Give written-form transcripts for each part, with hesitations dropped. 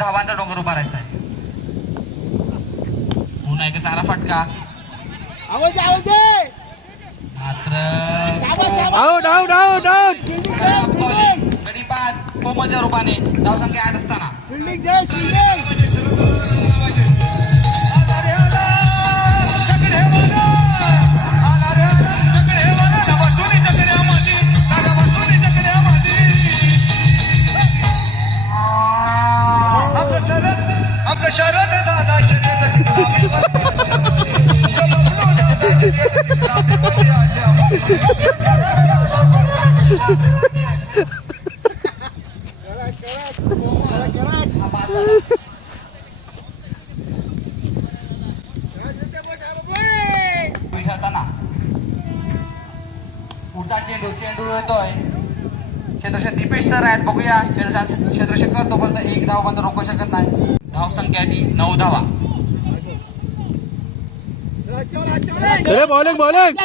धावांचा डोंगर उभारायचा आहे. पुन्हा एक चांगला फटका मात्र आउट आउट आउट आउट. गडी बाद कोमलच्या रूपाने धावसंख्या 8 असताना पुढचा चेंडू येतोय. क्षेत्रक्षक दीपेश सर आहेत, बघूया क्षेत्रक्षक करतो पण एक धाव बंद रोखू शकत नाही. धाव संख्या ती 9 धावा. चले बॉलिंग बॉलिंग.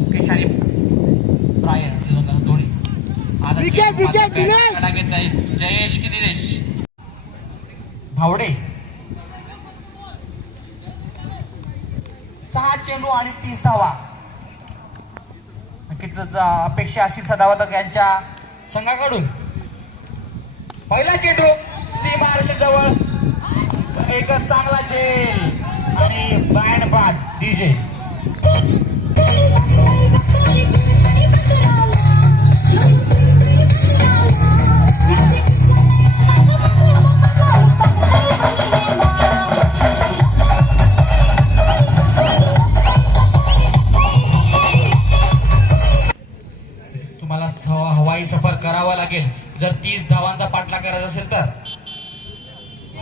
मुकेश आणि ब्रायन दोन्ही जयेश की निलेश भावडे. 6 चेंडू आणि 30 धावा. नक्कीच अपेक्षा असेल सदावर्तक यांच्या संघाकडून. पहिला चेंडू सीमा जवळ एक चांगला चेल आणि बँड बाद डीजे. तुम्हाला हवाई सफर करावा लागेल जर 30 धावांचा पाठलाग करायचा असेल तर.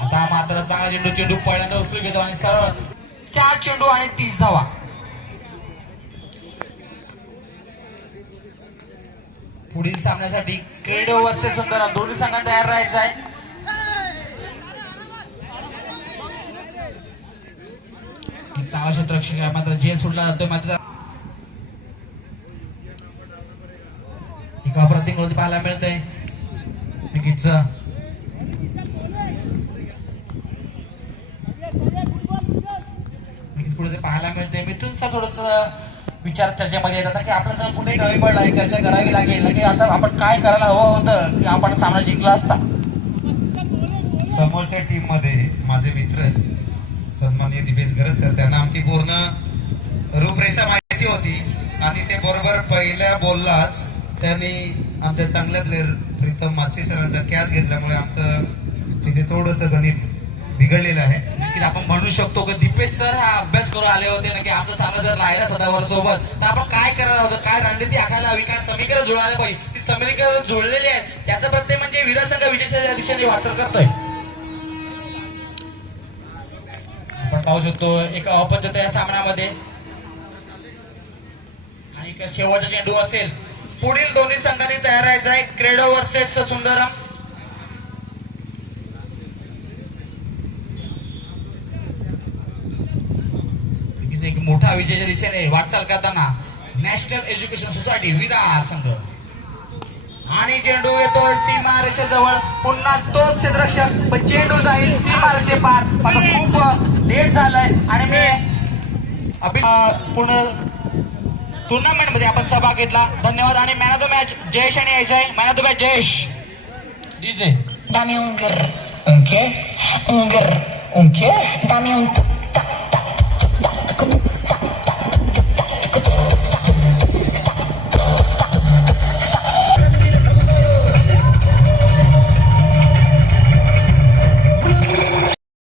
आता मात्र चांगला चेंडू पहिल्यांदा उचलून घेतो आणि सरळ 4 चेंडू आणि 30 धावा. पुढील सामन्यासाठी क्रेडो वर्सेस सुंदरम दोन्ही संघांना तयार राहायचं आहे. चांगला क्षेत्ररक्षक आहे मात्र जेल सोडला जातोय. मात्र एका प्रतिकृती पाहायला मिळतंय. नक्कीच पुढे पाहायला मिळते. मिथूनचा थोडस विचार चर्चेमध्ये येतात की आपला जर कुठेही कमी पडला चर्चा करावी लागेल की आता आपण काय करायला हवं होतं की आपण सामना जिंकला असता. समोरच्या टीम मध्ये माझे मित्र सन्माननीय दिपेश गरज सर, त्यांना आमची पूर्ण रूपरेषा माहिती होती आणि ते बरोबर पहिल्या बॉललाच त्यांनी आमच्या चांगल्या प्लेअर प्रीतम माछी सरांचा कॅच घेतल्यामुळे आमचं तिथे थोडंसं गणित बिघडलेलं आहे. नक्कीच आपण म्हणू शकतो की दीपेश सर हा अभ्यास करून आले होते ना की आमचा सामना जर राहिला सदावर सोबत तर आपण काय करायला होतं, काय रणनीती आखायला हवी, काय समीकरण जुळायला पाहिजे. ती समीकरण जुळलेली आहे. त्याचा प्रत्यय म्हणजे विराट संघ विजयाच्या दिशेने वाटचाल करतोय. आपण पाहू शकतो एक अपंजता या सामन्यामध्ये आणि शेवटचा चेंडू असेल. पुढील दोन्ही संघांनी तयार राहायचं आहे. Credo versus Sundaram. एक मोठा विजयाच्या दिशेने वाटचाल करताना नॅशनल एज्युकेशन सोसायटी विरार संघ. आणि चेंडू येतोय सीमा रेषेजवळ. पुन्हा तोच क्षेत्ररक्षक पण चेंडू जाईल सीमा रेषे पार. पण खूप लेट झालंय आणि मी पूर्ण टुर्नामेंट मध्ये आपण सहभाग घेतला. धन्यवाद. आणि man of the match Jayesh आणि Ajay. Man of the match Jayesh. DJ Dame un grr, ¿un qué? Un grr, ¿un qué? Dame un